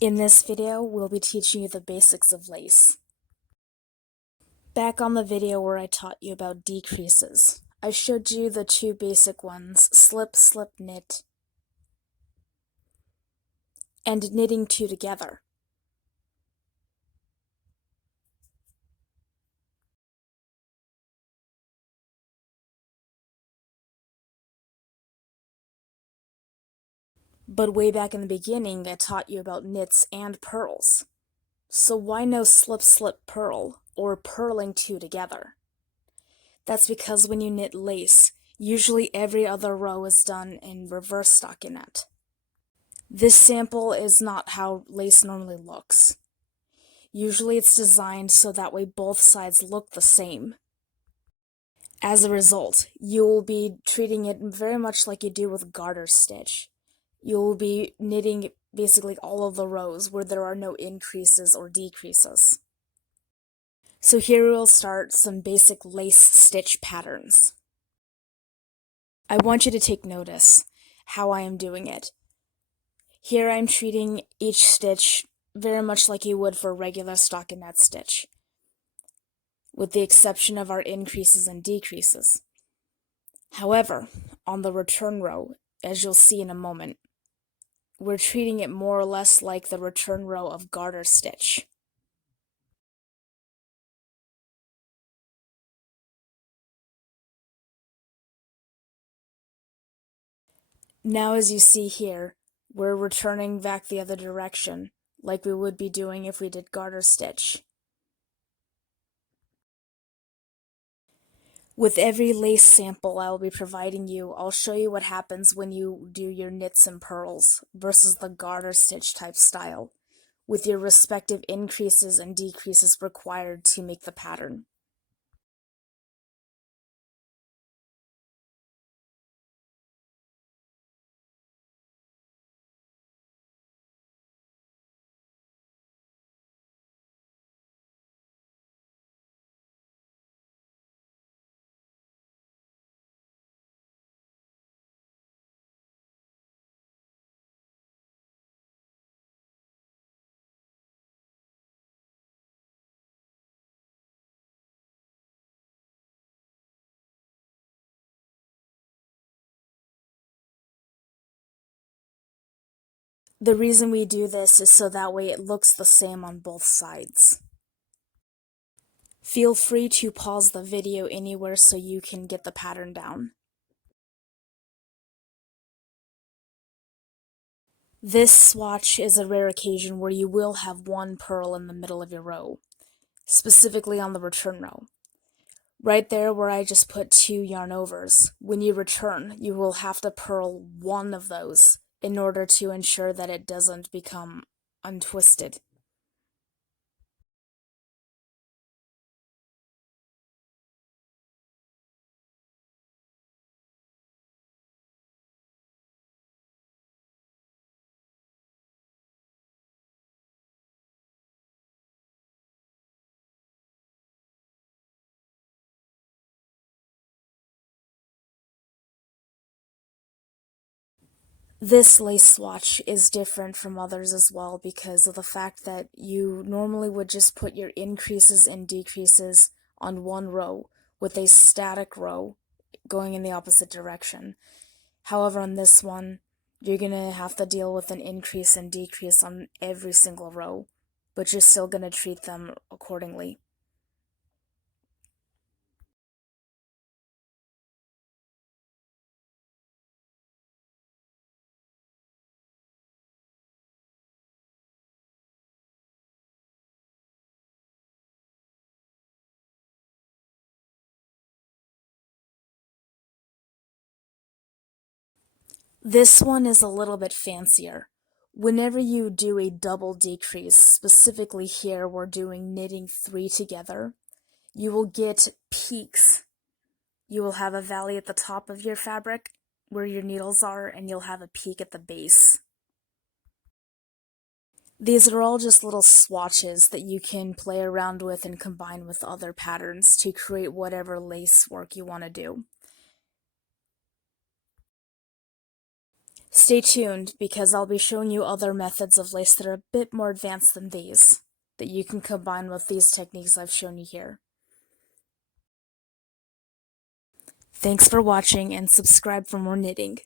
In this video, we'll be teaching you the basics of lace. Back on the video where I taught you about decreases, I showed you the two basic ones, slip, slip, knit, and knitting two together. But way back in the beginning, I taught you about knits and purls. So why no slip, slip, purl, or purling two together? That's because when you knit lace, usually every other row is done in reverse stockinette. This sample is not how lace normally looks. Usually it's designed so that way both sides look the same. As a result, you will be treating it very much like you do with garter stitch. You'll be knitting basically all of the rows where there are no increases or decreases. So here we'll start some basic lace stitch patterns. I want you to take notice how I am doing it. Here I'm treating each stitch very much like you would for a regular stockinette stitch, with the exception of our increases and decreases. However, on the return row, as you'll see in a moment, we're treating it more or less like the return row of garter stitch. Now, as you see here, we're returning back the other direction, like we would be doing if we did garter stitch. With every lace sample I will be providing you, I'll show you what happens when you do your knits and purls versus the garter stitch type style, with your respective increases and decreases required to make the pattern. The reason we do this is so that way it looks the same on both sides. Feel free to pause the video anywhere so you can get the pattern down. This swatch is a rare occasion where you will have one purl in the middle of your row, specifically on the return row. Right there where I just put 2 yarn overs, when you return, you will have to purl one of those in order to ensure that it doesn't become untwisted. This lace swatch is different from others as well because of the fact that you normally would just put your increases and decreases on one row with a static row going in the opposite direction. However, on this one, you're going to have to deal with an increase and decrease on every single row, but you're still going to treat them accordingly. This one is a little bit fancier. Whenever you do a double decrease, specifically here we're doing knitting 3 together, you will get peaks. You will have a valley at the top of your fabric where your needles are, and you'll have a peak at the base. These are all just little swatches that you can play around with and combine with other patterns to create whatever lace work you want to do. Stay tuned, because I'll be showing you other methods of lace that are a bit more advanced than these, that you can combine with these techniques I've shown you here. Thanks for watching, and subscribe for more knitting.